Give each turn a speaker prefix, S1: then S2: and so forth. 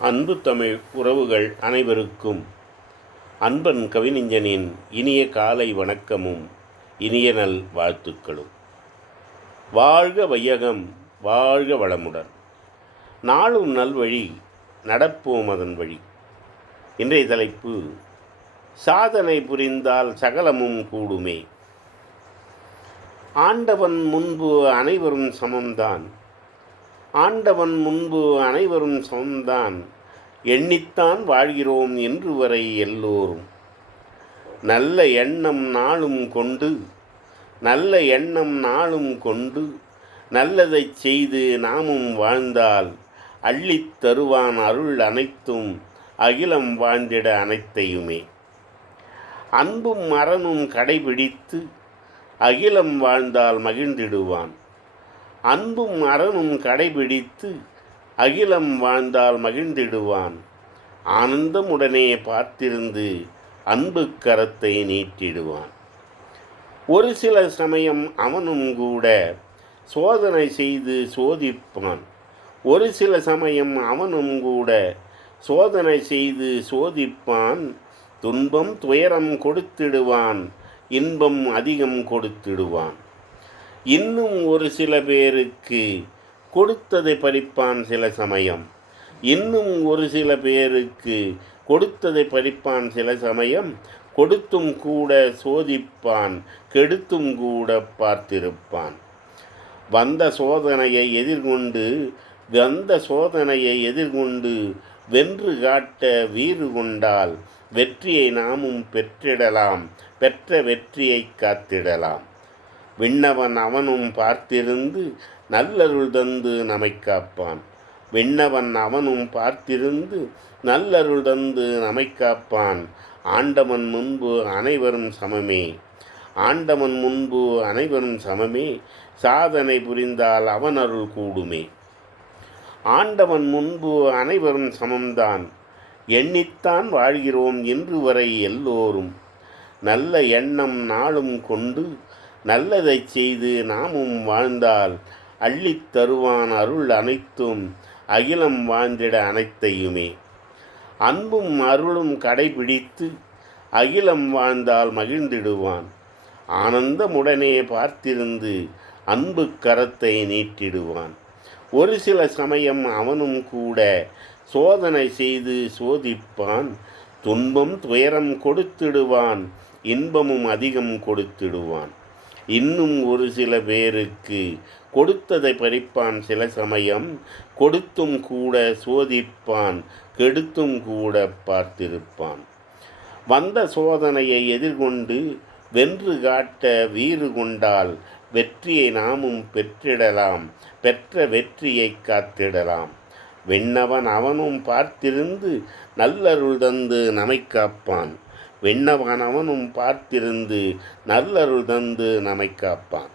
S1: அன்பு தமிழ் உறவுகள் அனைவருக்கும் அன்பன் கவிஞனின் இனிய காலை வணக்கமும் இனிய நல் வாழ்த்துக்களும். வாழ்க வையகம் வாழ்க வளமுடன். நாளும் நல்வழி நடப்போம் அதன் வழி. இன்றைய தலைப்பு சாதனை புரிந்தால் சகலமும் கூடுமே. ஆண்டவன் முன்பு அனைவரும் சமம்தான். ஆண்டவன் முன்பு அனைவரும் சமம்தான் எண்ணித்தான் வாழ்கிறோம் என்று வரை எல்லோரும். நல்ல எண்ணம் நாளும் கொண்டு நல்ல எண்ணம் நாளும் கொண்டு நல்லதைச் செய்து நாமும் வாழ்ந்தால் அள்ளித் தருவான் அருள் அனைத்தும் அகிலம் வாழ்ந்திட அனைத்தையுமே. அன்பும் மரணும் கடைபிடித்து அகிலம் வாழ்ந்தால் மகிழ்ந்திடுவான். அன்பும் அறனும் கடைபிடித்து அகிலம் வாழ்ந்தால் மகிழ்ந்திடுவான். ஆனந்தமுடனே பார்த்திருந்து அன்பு கரத்தை நீட்டிடுவான். ஒரு சில சமயம் அவனும் கூட சோதனை செய்து சோதிப்பான். ஒரு சில சமயம் அவனும் கூட சோதனை செய்து சோதிப்பான். துன்பம் துயரம் கொடுத்திடுவான் இன்பம் அதிகம் கொடுத்திடுவான். இன்னும் ஒரு சில பேருக்கு கொடுத்ததை பறிப்பான் சில சமயம். இன்னும் ஒரு சில பேருக்கு கொடுத்ததை பறிப்பான் சில சமயம். கொடுத்தும் கூட சோதிப்பான் கெடுத்தும் கூட பார்த்திருப்பான். வந்த சோதனையை எதிர்கொண்டு வந்த சோதனையை எதிர்கொண்டு வென்று காட்ட வீறு கொண்டால் வெற்றியை நாமும் பெற்றிடலாம் பெற்ற வெற்றியை காத்திடலாம். விண்ணவன் அவனும் பார்த்திருந்து நல்லருள் தந்து நமை காப்பான். விண்ணவன் அவனும் பார்த்திருந்து நல்லருள் தந்து நமை காப்பான். ஆண்டவன் முன்பு அனைவரும் சமமே. ஆண்டவன் முன்பு அனைவரும் சமமே. சாதனை புரிந்தால் அவன் அருள் கூடுமே. ஆண்டவன் முன்பு அனைவரும் சமம்தான். எண்ணித்தான் வாழ்கிறோம் இன்று வரை எல்லோரும். நல்ல எண்ணம் நாளும் கொண்டு நல்லதைச் செய்து நாமும் வாழ்ந்தால் அள்ளித் தருவான் அருள் அனைத்தும் அகிலம் வாழ்ந்திட அனைத்தையுமே. அன்பும் அருளும் கடைபிடித்து அகிலம் வாழ்ந்தால் மகிழ்ந்திடுவான். ஆனந்தமுடனே பார்த்திருந்து அன்பு கரத்தை நீட்டிடுவான். ஒரு சில சமயம் அவனும் கூட சோதனை செய்து சோதிப்பான். துன்பம் துயரம் கொடுத்திடுவான் இன்பமும் அதிகம் கொடுத்திடுவான். இன்னும் ஒரு சில பேருக்கு கொடுத்ததை பறிப்பான் சில சமயம் கொடுத்தும் கூட சோதிப்பான் கெடுத்தும் கூட பார்த்திருப்பான். வந்த சோதனையை எதிர்கொண்டு வென்று காட்ட வீறு கொண்டால் வெற்றியை நாமும் பெற்றிடலாம் பெற்ற வெற்றியை காத்திடலாம். விண்ணவன் அவனும் பார்த்திருந்து நல்லருள் தந்து நமை காப்பான். வெண்ணவானவனும் பார்த்திருந்து நல்லருள் தந்து நமை காப்பான்